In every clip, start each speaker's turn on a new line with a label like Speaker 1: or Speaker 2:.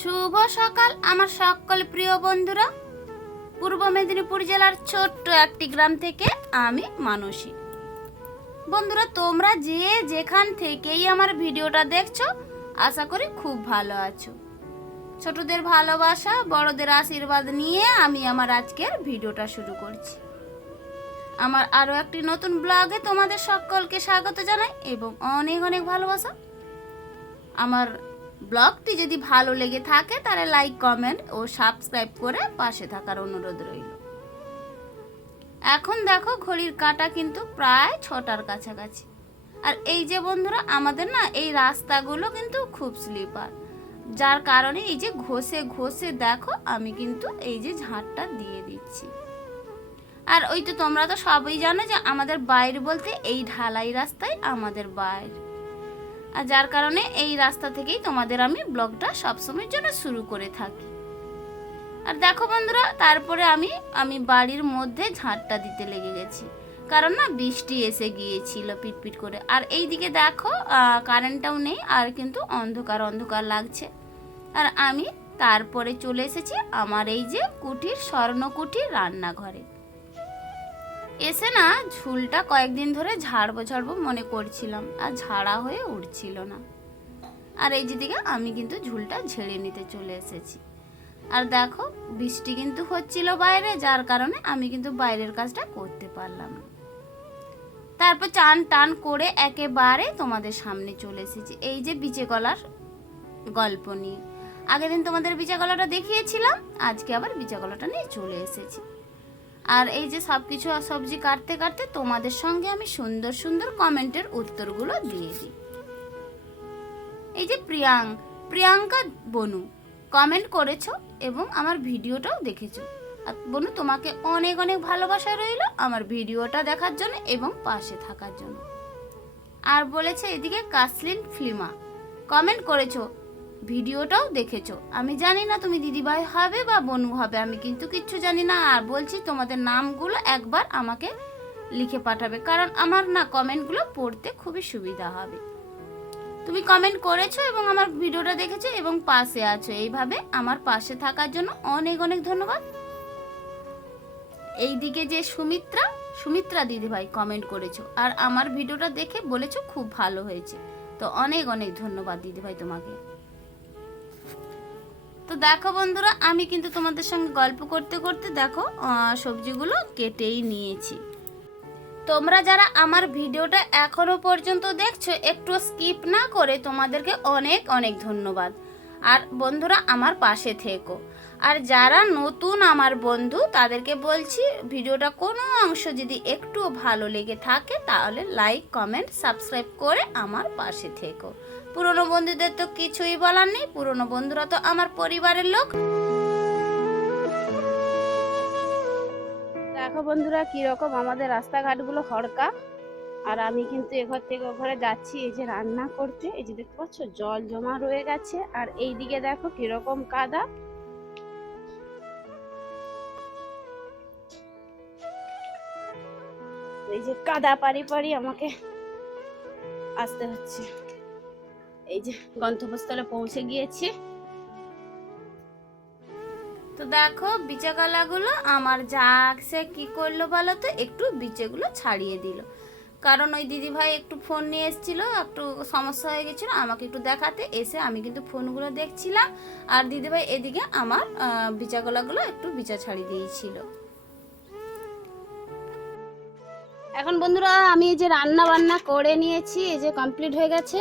Speaker 1: শুভ সকাল, আমার সকল প্রিয় বন্ধুরা। পূর্ব মেদিনীপুর জেলার ছোট্ট একটি গ্রাম থেকে আমি মানসী। বন্ধুরা, তোমরা যে যেখান থেকেই আমার ভিডিওটা দেখছ, আশা করি খুব ভালো আছো। ছোটদের ভালোবাসা, বড়দের আশীর্বাদ নিয়ে আমি আমার আজকের ভিডিওটা শুরু করছি। আমার আরও একটি নতুন ব্লগে তোমাদের সকলকে স্বাগত জানাই এবং অনেক অনেক ভালোবাসা। আমার ব্লগটি যদি ভালো লেগে থাকে, তাহলে লাইক, কমেন্ট ও সাবস্ক্রাইব করে পাশে থাকার অনুরোধ রইল। এখন দেখো ঘড়ির কাঁটা কিন্তু প্রায় ছটার কাছাকাছি। আর এই যে বন্ধুরা, আমাদের না এই রাস্তাগুলো কিন্তু খুব স্লিপার। যার কারণে এই যে ঘষে ঘষে দেখো, আমি কিন্তু এই যে ঝাঁটটা দিয়ে দিচ্ছি। আর ওই তো তোমরা তো সবই জানো যে আমাদের বাইর বলতে এই ঢালাই রাস্তায় আমাদের বাইরে। আর যার কারণে এই রাস্তা থেকেই তোমাদের আমি ব্লগটা সবসময়ের জন্য শুরু করে থাকি। আর দেখো বন্ধুরা, তারপরে আমি আমি বাড়ির মধ্যে ঝাঁটটা দিতে লেগে গেছি। কারণ না, বৃষ্টি এসে গিয়েছিল পিটপিট করে। আর এই দিকে দেখো কারেন্টটাও নেই, আর কিন্তু অন্ধকার অন্ধকার লাগছে। আর আমি তারপরে চলে এসেছি আমার এই যে কুটির স্বর্ণ কুটির রান্নাঘরে। এসে না ঝুলটা কয়েকদিন ধরে ঝাড়বো ঝাড়বো মনে করছিলাম, আর ঝাড়া হয়ে উঠছিল না। আর এই যেদিকে আমি কিন্তু ঝুলটা ঝেড়ে নিতে চলে এসেছি। আর দেখো, বৃষ্টি কিন্তু হচ্ছিল বাইরে, যার কারণে আমি কিন্তু বাইরের কাজটা করতে পারলাম না। তারপর চান টান করে একেবারে তোমাদের সামনে চলে এসেছি। এই যে বিচে গলার গল্প নিয়ে। আগের দিন তোমাদের বিচা গলাটা দেখিয়েছিলাম, আজকে আবার বিচা গলাটা নিয়ে চলে এসেছি। আর এই যে সব কিছু সবজি কাটতে কাটতে তোমাদের সঙ্গে আমি সুন্দর সুন্দর কমেন্টের উত্তরগুলো দিয়ে দিই। এই যে প্রিয়াং, প্রিয়াঙ্কা বনু কমেন্ট করেছ এবং আমার ভিডিওটাও দেখেছ। আর বনু, তোমাকে অনেক অনেক ভালোবাসা রইল আমার ভিডিওটা দেখার জন্য এবং পাশে থাকার জন্য। আর বলেছে এদিকে কাসলিন ফিল্মা কমেন্ট করেছ ভিডিওটাও দেখেছ। আমি জানি না তুমি দিদিভাই হবে বা বনু হবে, আমি কিন্তু কিচ্ছু জানি না। আর বলছি, তোমাদের নামগুলো একবার আমাকে লিখে পাঠাবে, কারণ আমার না কমেন্টগুলো পড়তে খুবই সুবিধা হবে। তুমি কমেন্ট করেছ এবং আমার ভিডিওটা দেখেছ এবং পাশে আছো। এইভাবে আমার পাশে থাকার জন্য অনেক অনেক ধন্যবাদ। এইদিকে যে সুমিত্রা সুমিত্রা দিদিভাই কমেন্ট করেছ আর আমার ভিডিওটা দেখে বলেছ, খুব ভালো হয়েছে। তো অনেক অনেক ধন্যবাদ দিদিভাই তোমাকে। দেখো বন্ধুরা, আমি কিন্তু তোমাদের সঙ্গে গল্প করতে করতে দেখো সবজিগুলো কেটেই নিয়েছি। তোমরা যারা আমার ভিডিওটা এখনও পর্যন্ত দেখছ, একটু স্কিপ না করে তোমাদেরকে অনেক অনেক ধন্যবাদ। আর বন্ধুরা, আমার পাশে থেকো। আর যারা নতুন আমার বন্ধু, তাদেরকে বলছি, ভিডিওটা কোনো অংশ যদি একটু ভালো লেগে থাকে, তাহলে লাইক কমেন্ট সাবস্ক্রাইব করে আমার পাশে থেকো। পুরনো বন্ধুদের তো কিছুই বলার নেই, পুরনো বন্ধুরা তো আমার পরিবারের লোক। দেখো বন্ধুরা কীরকম আমাদের রাস্তাঘাটগুলো হড়কা, আর আমি কিন্তু এঘর থেকে ওঘরে যাচ্ছি, এই যে রান্না করতে, এই যে দেখতে পাচ্ছ, জল জমা রয়ে গেছে, আর এই দিকে দেখো কীরকম কাদা। এই যে কাদা পারি পারি আমাকে আসতে হচ্ছে। এই যে গন্তব্যস্থলে পৌঁছে গিয়েছি। তো দেখো বিচাকলাগুলো আমার যা সে কি করল বলো তো? একটু বিচেগুলো ছাড়িয়ে দিল। কারণ ওই দিদিভাই একটু ফোন নিয়ে এসেছিল, একটু সমস্যা হয়ে গেছিল, আমাকে একটু দেখাতে। এসে আমি কিন্তু ফোনগুলো দেখছিলাম, আর দিদিভাই এদিকে আমার বিচাগলাগুলো একটু বিচা ছাড়িয়ে দিয়েছিল। এখন বন্ধুরা, আমি এই যে রান্না বান্না করে নিয়েছি, এই যে কমপ্লিট হয়ে গেছে।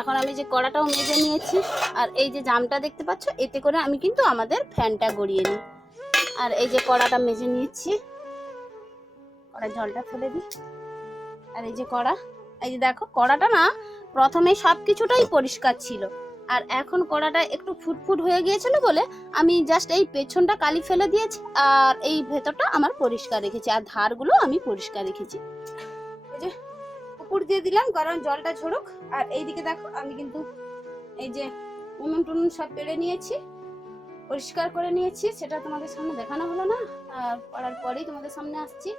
Speaker 1: এখন আমি যে কড়াটাও মেজে নিয়েছি, আর এই যে জামটা দেখতে পাচ্ছ, এতে করে আমি কিন্তু আমাদের ফ্যানটা গড়িয়ে নিই। আর এই যে কড়াটা মেজে নিয়েছি, কড়ার জলটা ফেলে দিই। আর এই যে কড়া, এই যে দেখো, কড়াটা না প্রথমে সব কিছুটাই পরিষ্কার ছিল। আর এখন কড়াটা একটু ফুটফুট হয়ে গিয়েছিল বলে, আমি জাস্ট এই পেছনটা কালি ফেলে দিয়েছি, আর এই ভেতরটা আমার পরিষ্কার রেখেছি, আর ধারগুলো আমি পরিষ্কার রেখেছি। উপর দিয়ে দিলাম কারণ জলটা ঝরুক। আর এইদিকে দেখো, আমি কিন্তু এই যে উনুন টুনুন সব পেড়ে নিয়েছি, পরিষ্কার করে নিয়েছি। সেটা তোমাদের সামনে দেখানো হলো না, আর পড়ার পরেই তোমাদের সামনে আসছি।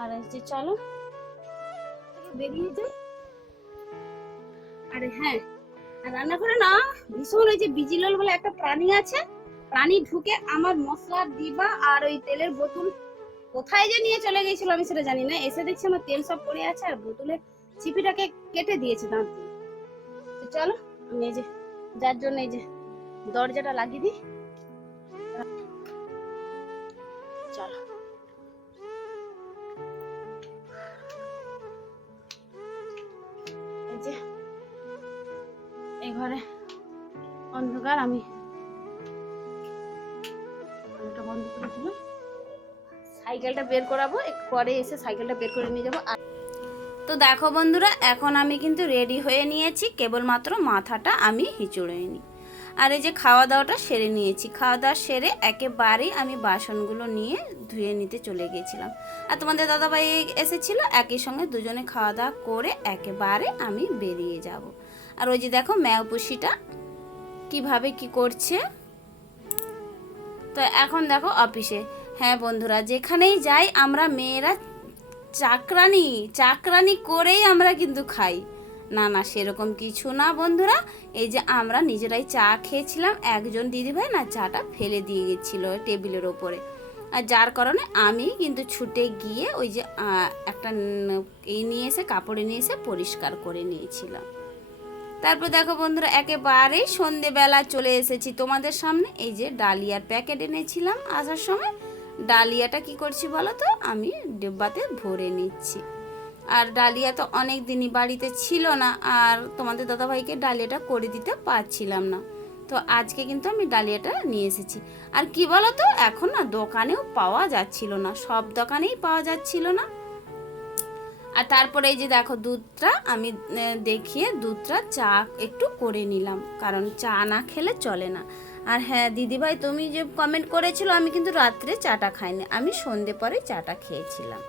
Speaker 1: আর এই যে চলো বেরিয়ে যাই। আরে হ্যাঁ
Speaker 2: আর রান্না করে না, ভীষণ ওই যে বিজিলল বলে একটা প্রাণী আছে। প্রাণী ঢুকে আমার মশলা দিবা আর ওই তেলের বোতল কোথায় যে নিয়ে চলে গেছিল আমি সেটা জানি না। এসে দেখছি আমার তেল সব পড়ে আছে আর বোতলে চিপিটাকে কেটে দিয়েছে দাঁত দিয়ে। তো চলো, আমি এই যে, যার জন্য এই যে দরজাটা লাগিয়ে দিই। চলো। এই ঘরে অন্ধকার, আমি আলোটা বন্ধ করে দিলাম। সাইকেলটা বের করাবো পরে এসে সাইকেলটা বের করে নিয়ে যাব। আর
Speaker 1: তো দেখো বন্ধুরা, এখন আমি কিন্তু রেডি হয়ে নিয়েছি, কেবলমাত্র মাথাটা আমি হিচড়েইনি। আর এই যে খাওয়া দাওয়াটা সেরে নিয়েছি। খাওয়া দাওয়া সেরে একেবারেই আমি বাসনগুলো নিয়ে ধুয়ে নিতে চলে গেছিলাম। আর তোমাদের দাদাভাই এসেছিল, একই সঙ্গে দুজনে খাওয়া দাওয়া করে একেবারে আমি বেরিয়ে যাব। আর ওই যে দেখো ম্যাওপুষিটা কীভাবে কি করছে। তো এখন দেখো অফিসে। হ্যাঁ বন্ধুরা, যেখানেই যাই আমরা মেয়েরা চাকরানি চাকরানি করেই আমরা কিন্তু খাই। না না, সেরকম কিছু না বন্ধুরা। এই যে আমরা নিজেরাই চা খেয়েছিলাম, একজন দিদিভাই না চাটা ফেলে দিয়ে গেছিল টেবিলের ওপরে। আর যার কারণে আমি কিন্তু ছুটে গিয়ে ওই যে একটা এই নিয়ে এসে, কাপড়ে নিয়ে এসে পরিষ্কার করে নিয়েছিলাম। তারপর দেখো বন্ধুরা, একেবারেই সন্ধেবেলা চলে এসেছি তোমাদের সামনে। এই যে ডালিয়ার প্যাকেট এনেছিলাম আসার সময়। ডালিয়াটা কি করছি বলো তো? আমি ডিব্বাতে ভরে নিচ্ছি। আর ডালিয়া তো অনেক দিনই বাড়িতে ছিল না, আর তোমাদের দাদাভাইকে ডালিয়াটা করে দিতে পারছিলাম না। তো আজকে কিন্তু আমি ডালিয়াটা নিয়ে এসেছি। আর কি বলো তো, এখন না দোকানেও পাওয়া যাচ্ছিল না, সব দোকানেই পাওয়া যাচ্ছিল না। আর তারপরে এই যে দেখো দুধটা, আমি দেখিয়ে দুধটা চা একটু করে নিলাম, কারণ চা না খেলে চলে না। আর হ্যাঁ দিদিভাই, তুমি যে কমেন্ট করেছিল, আমি কিন্তু রাত্রে চাটা খাইনি। আমি সন্ধে পরে চাটা খেয়েছিলাম।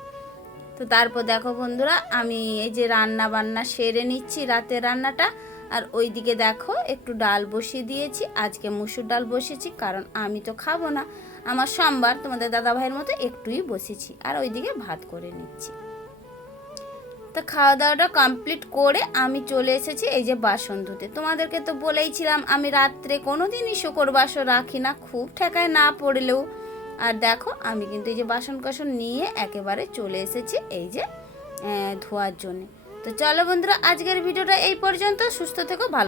Speaker 1: তো তারপর দেখো বন্ধুরা, আমি এই যে রান্না বান্না সেরে নিচ্ছি রাতের রান্নাটা। আর ওইদিকে দেখো, একটু ডাল বসিয়ে দিয়েছি। আজকে মুসুর ডাল বসেছি, কারণ আমি তো খাব না। আমার সোমবার তোমাদের দাদা ভাইয়ের মতো একটুই বসেছি। আর ওইদিকে ভাত করে নিচ্ছি। তো খাওয়া দাওয়াটা কমপ্লিট করে আমি চলে এসেছি এই যে বাসন ধুতে। তোমাদেরকে তো বলেইছিলাম, আমি রাত্রে কোনো দিনই শুকর বাসন রাখি না, খুব ঠেকায় না পড়লেও। আর দেখো, আমি কিন্তু এই যে বাসন কাসন নিয়ে একেবারে চলে এসেছি এই যে ধোয়ার জন্যে। তো চলো বন্ধুরা, আজকের ভিডিওটা এই পর্যন্ত। সুস্থ থেকো, ভালো